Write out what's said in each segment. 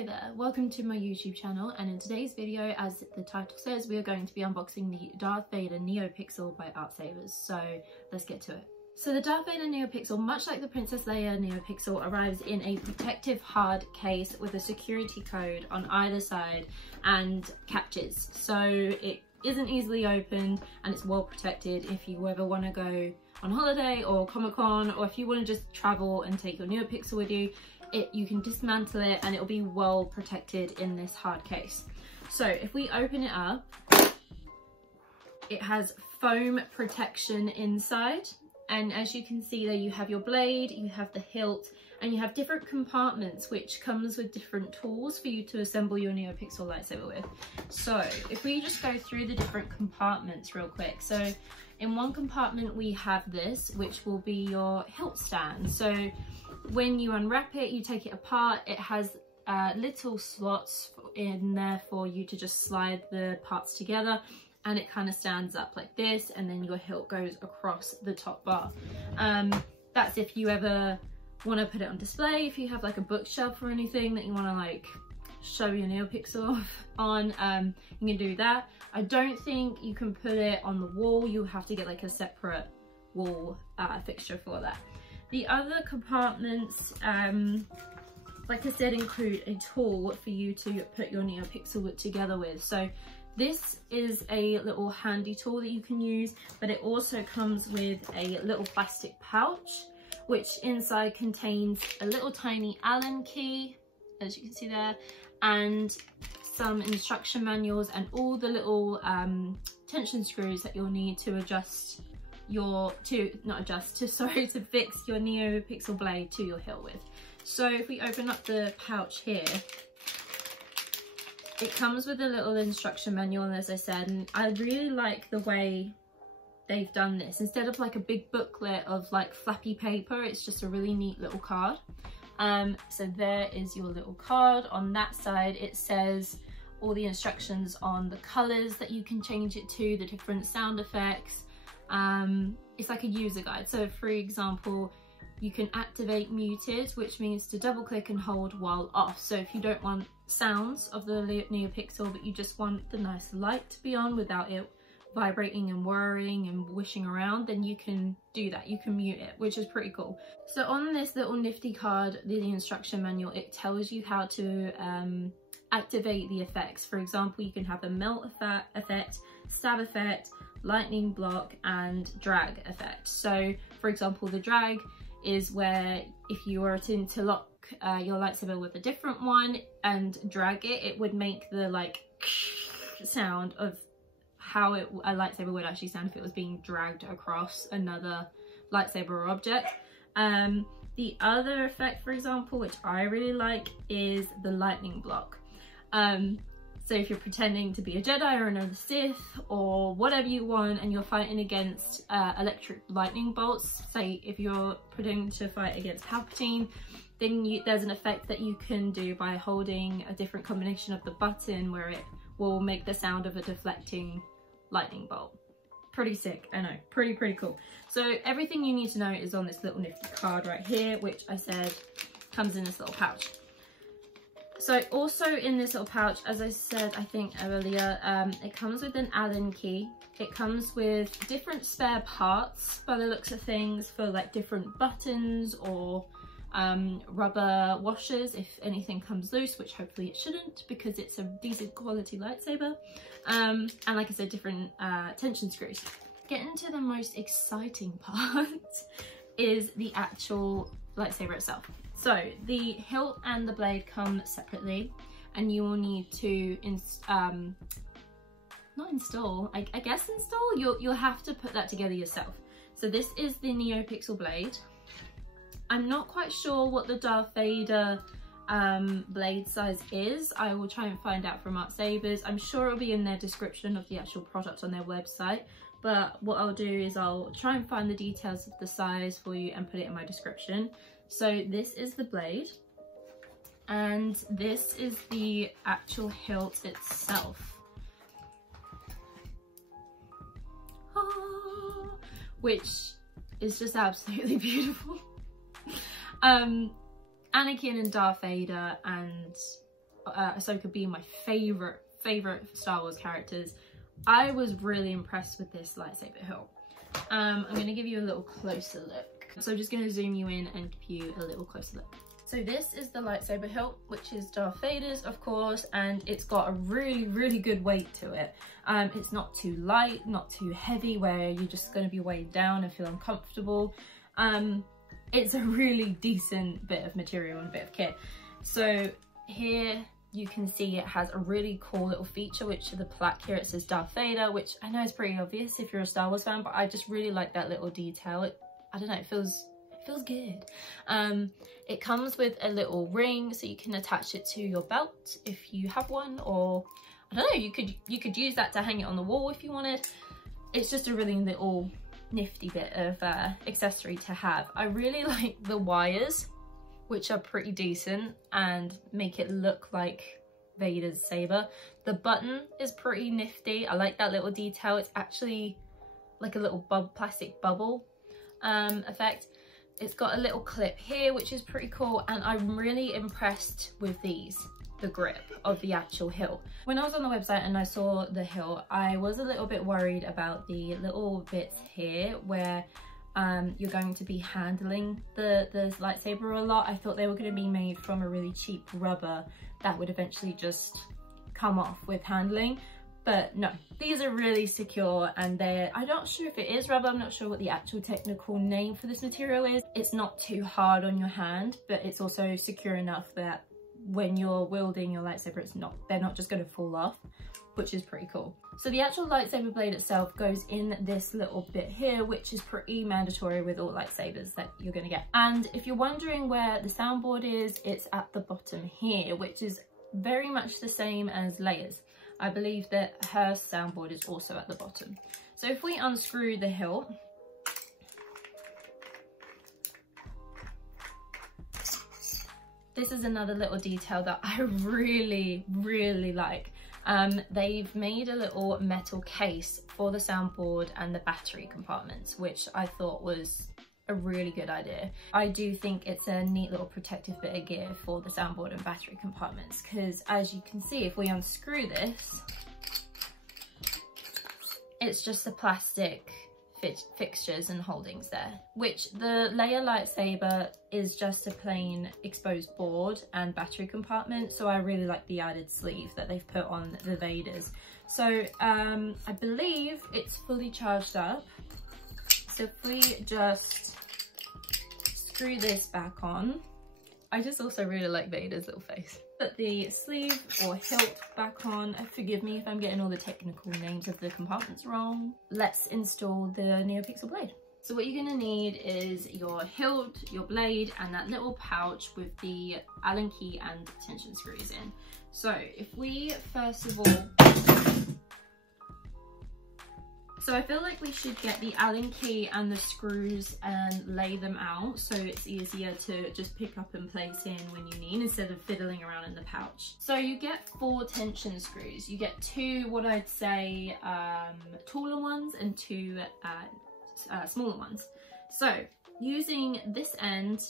Hey there, welcome to my YouTube channel, and in today's video, as the title says, we are going to be unboxing the Darth Vader Neopixel by ArtSabers. So let's get to it. So the Darth Vader Neopixel, much like the Princess Leia Neopixel, arrives in a protective hard case with a security code on either side and catches. So it isn't easily opened and it's well protected if you ever want to go on holiday or Comic-Con, or if you want to just travel and take your Neopixel with you. You can dismantle it and it'll be well protected in this hard case. So if we open it up, it has foam protection inside, and as you can see there, you have your blade, you have the hilt, and you have different compartments which comes with different tools for you to assemble your Neopixel lightsaber with. So if we just go through the different compartments real quick. So in one compartment we have this, which will be your hilt stand. So when you unwrap it, you take it apart, it has little slots in there for you to just slide the parts together, and it kind of stands up like this, and then your hilt goes across the top bar. That's if you ever want to put it on display, if you have like a bookshelf or anything that you want to like show your Neopixel on, you can do that. I don't think you can put it on the wall, you'll have to get like a separate wall fixture for that. The other compartments, like I said, include a tool for you to put your Neopixel together with. So this is a little handy tool that you can use, but it also comes with a little plastic pouch, which inside contains a little tiny Allen key, as you can see there, and some instruction manuals and all the little tension screws that you'll need to adjust to fix your Neopixel blade to your hilt with. So if we open up the pouch here, it comes with a little instruction manual, and as I said, and I really like the way they've done this. Instead of like a big booklet of like flappy paper, it's just a really neat little card. So there is your little card. On that side it says all the instructions on the colors that you can change it to, the different sound effects. It's like a user guide. So for example, you can activate muted, which means to double click and hold while off. So if you don't want sounds of the Neopixel, but you just want the nice light to be on without it vibrating and whirring and wishing around, then you can do that. You can mute it, which is pretty cool. So on this little nifty card, the instruction manual, it tells you how to activate the effects. For example, you can have a melt effect, stab effect, lightning block, and drag effect. So for example, the drag is where if you were to lock your lightsaber with a different one and drag it, it would make the like sound of how a lightsaber would actually sound if it was being dragged across another lightsaber or object. The other effect, for example, which I really like, is the lightning block. So if you're pretending to be a Jedi or another Sith or whatever you want, and you're fighting against electric lightning bolts, say if you're pretending to fight against Palpatine, then there's an effect that you can do by holding a different combination of the button where it will make the sound of a deflecting lightning bolt. Pretty sick, I know, pretty cool. So everything you need to know is on this little nifty card right here, which I said comes in this little pouch. So also in this little pouch, as I said, I think earlier, it comes with an Allen key. It comes with different spare parts by the looks of things for like different buttons or rubber washers if anything comes loose, which hopefully it shouldn't because it's a decent quality lightsaber. And like I said, different tension screws. Getting to the most exciting part is the actual lightsaber itself. So the hilt and the blade come separately, and you will need to not install, I guess install, you'll have to put that together yourself. So this is the Neopixel blade. I'm not quite sure what the Darth Vader blade size is. I will try and find out from ArtSabers. I'm sure it'll be in their description of the actual product on their website, but what I'll do is I'll try and find the details of the size for you and put it in my description. So this is the blade, and this is the actual hilt itself, which is just absolutely beautiful. Anakin and Darth Vader and Ahsoka being my favorite Star Wars characters, I was really impressed with this lightsaber hilt. I'm going to give you a little closer look. So I'm just going to zoom you in and give you a little closer look. So this is the lightsaber hilt, which is Darth Vader's, of course, and it's got a really good weight to it. It's not too light, not too heavy where you're just going to be weighed down and feel uncomfortable. It's a really decent bit of material and a bit of kit. So here you can see it has a really cool little feature, which is the plaque here. It says Darth Vader, which I know is pretty obvious if you're a Star Wars fan, but I just really like that little detail. I don't know, it feels good. It comes with a little ring, so you can attach it to your belt if you have one, or I don't know, you could use that to hang it on the wall if you wanted. It's just a really little nifty bit of accessory to have. I really like the wires, which are pretty decent and make it look like Vader's saber. The button is pretty nifty. I like that little detail. It's actually like a little plastic bubble effect. It's got a little clip here, which is pretty cool, and I'm really impressed with the grip of the actual hilt. When I was on the website and I saw the hilt, I was a little bit worried about the little bits here where you're going to be handling the lightsaber a lot. I thought they were going to be made from a really cheap rubber that would eventually just come off with handling. But no, these are really secure, and I'm not sure if it is rubber. I'm not sure what the actual technical name for this material is. It's not too hard on your hand, but it's also secure enough that when you're wielding your lightsaber, they're not just going to fall off, which is pretty cool. So the actual lightsaber blade itself goes in this little bit here, which is pretty mandatory with all lightsabers that you're going to get. And if you're wondering where the soundboard is, it's at the bottom here, which is very much the same as Leia's. I believe that her soundboard is also at the bottom. So if we unscrew the hilt, this is another little detail that I really like. They've made a little metal case for the soundboard and the battery compartments, which I thought was a really good idea. I do think it's a neat little protective bit of gear for the soundboard and battery compartments, because as you can see, if we unscrew this, it's just the plastic fixtures and holdings there, which the Leia lightsaber is just a plain exposed board and battery compartment, so I really like the added sleeve that they've put on the Vaders. So I believe it's fully charged up. So if we just screw this back on, I just also really like Vader's little face. Put the sleeve or hilt back on. Forgive me if I'm getting all the technical names of the compartments wrong. Let's install the Neopixel blade. So what you're going to need is your hilt, your blade, and that little pouch with the Allen key and tension screws in. So if we first of all, so I feel like we should get the Allen key and the screws and lay them out so it's easier to just pick up and place in when you need, instead of fiddling around in the pouch. So you get 4 tension screws. You get 2, what I'd say, taller ones and 2 smaller ones. So using this end,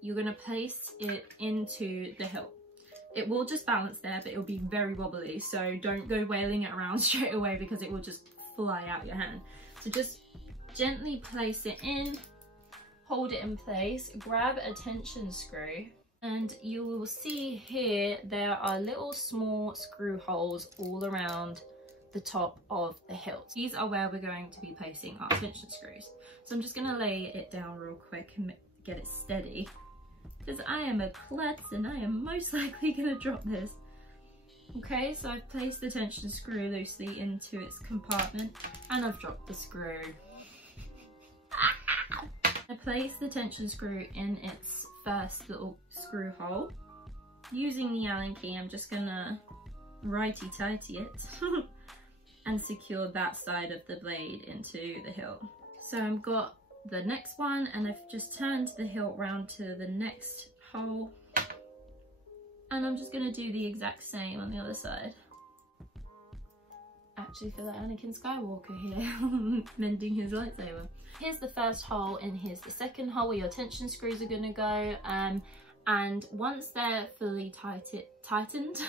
you're going to place it into the hilt. It will just balance there, but it will be very wobbly, so don't go wailing it around straight away because it will just fly out your hand. So just gently place it in, hold it in place, grab a tension screw, and you will see here there are little small screw holes all around the top of the hilt. These are where we're going to be placing our tension screws. So I'm just going to lay it down real quick and get it steady, because I am a klutz and I am most likely going to drop this. Okay, so I've placed the tension screw loosely into its compartment and I've dropped the screw. I place the tension screw in its first little screw hole. Using the Allen key, I'm just gonna righty-tighty it and secure that side of the blade into the hilt. So I've got the next one and I've just turned the hilt round to the next hole. And I'm just going to do the exact same on the other side. Actually feel like Anakin Skywalker here, mending his lightsaber. Here's the first hole and here's the second hole where your tension screws are going to go. And once they're fully tightened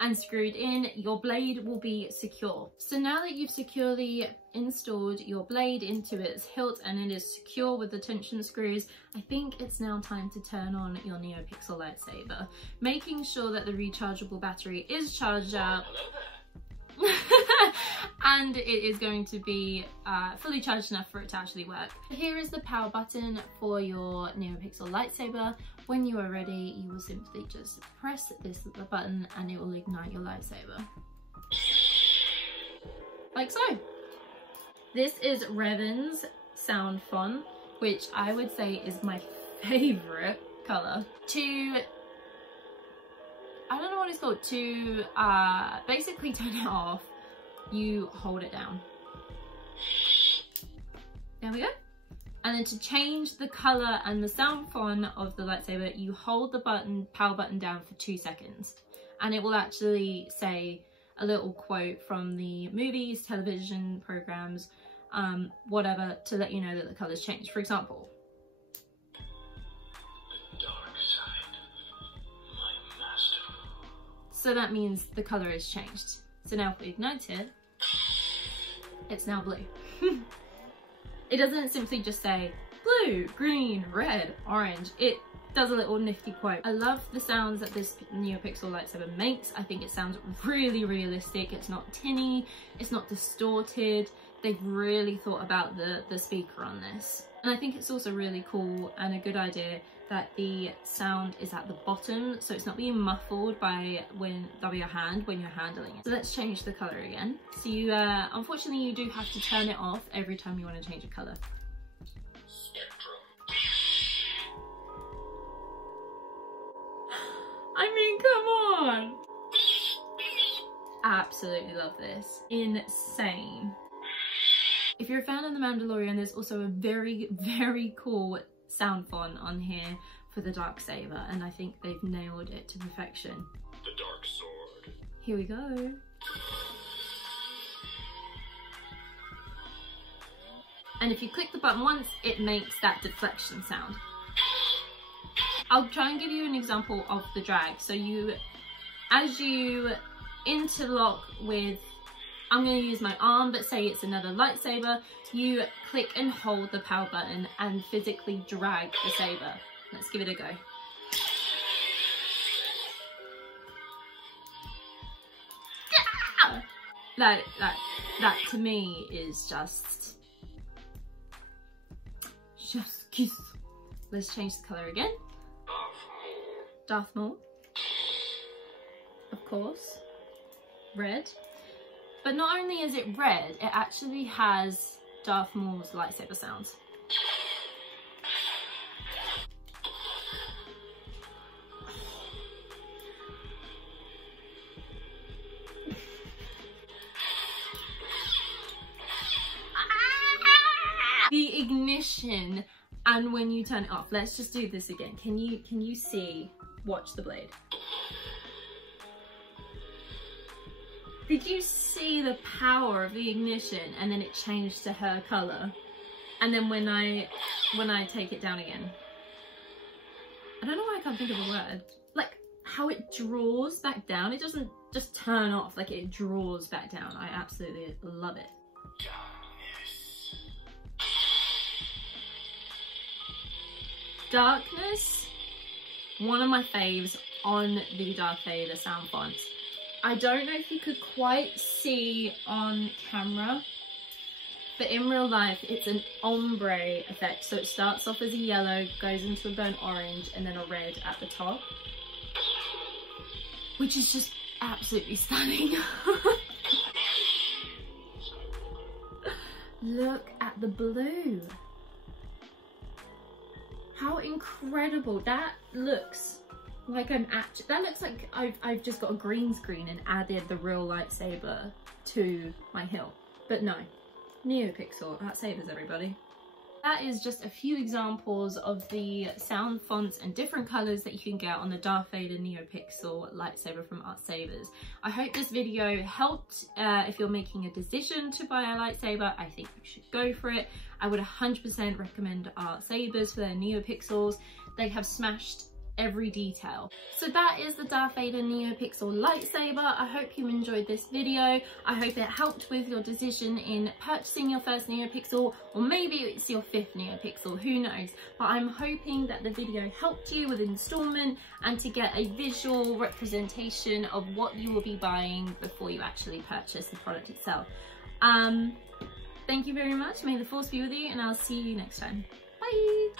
and screwed in, your blade will be secure. So now that you've securely installed your blade into its hilt and it is secure with the tension screws, I think it's now time to turn on your Neopixel lightsaber, making sure that the rechargeable battery is charged up. And it is going to be fully charged enough for it to actually work. Here is the power button for your Neopixel lightsaber. When you are ready, you will simply just press this button and it will ignite your lightsaber. Like so. This is Revan's sound font, which I would say is my favourite colour. I don't know what it's called, to basically turn it off, you hold it down. There we go. And then to change the colour and the sound font of the lightsaber, you hold the power button down for 2 seconds. And it will actually say a little quote from the movies, television programs, whatever, to let you know that the colour's changed. For example, so that means the colour is changed. So now if we ignite it, it's now blue. It doesn't simply just say blue, green, red, orange. It does a little nifty quote. I love the sounds that this Neopixel lightsaber makes. I think it sounds really realistic. It's not tinny, it's not distorted. They've really thought about the speaker on this. And I think it's also really cool and a good idea that the sound is at the bottom, so it's not being muffled by your hand when you're handling it. So let's change the colour again. So you, unfortunately you do have to turn it off every time you want to change a colour. I mean, come on! Absolutely love this. Insane. If you're a fan of The Mandalorian, there's also a very cool sound font on here for the Darksaber, and I think they've nailed it to perfection. The dark sword. Here we go. And if you click the button once, it makes that deflection sound. I'll try and give you an example of the drag. So as you interlock with, I'm going to use my arm, but say it's another lightsaber, you click and hold the power button and physically drag the saber. Let's give it a go. That to me is just kiss. Let's change the colour again. Darth Maul. Of course. Red. But not only is it red, it actually has Darth Maul's lightsaber sounds. The ignition and when you turn it off. Let's just do this again. Can you see? Watch the blade. Did you see the power of the ignition and then it changed to her colour? And then when I take it down again, I don't know why I can't think of a word. Like how it draws back down. It doesn't just turn off, like it draws back down. I absolutely love it. Darkness, one of my faves on the Darth Vader sound font. I don't know if you could quite see on camera, but in real life it's an ombre effect. So it starts off as a yellow, goes into a burnt orange, and then a red at the top, which is just absolutely stunning. Look at the blue. How incredible. That looks like that looks like I've just got a green screen and added the real lightsaber to my hilt. But no, Neopixel, ArtSabers everybody. That is just a few examples of the sound fonts and different colours that you can get on the Darth Vader Neopixel lightsaber from ArtSabers. I hope this video helped. If you're making a decision to buy a lightsaber, I think you should go for it. I would 100% recommend ArtSabers for their Neopixels. They have smashed every detail. So that is the Darth Vader Neopixel lightsaber. I hope you enjoyed this video. I hope it helped with your decision in purchasing your first Neopixel, or maybe it's your 5th Neopixel, who knows. But I'm hoping that the video helped you with installment and to get a visual representation of what you will be buying before you actually purchase the product itself. Thank you very much. May the force be with you, and I'll see you next time. Bye!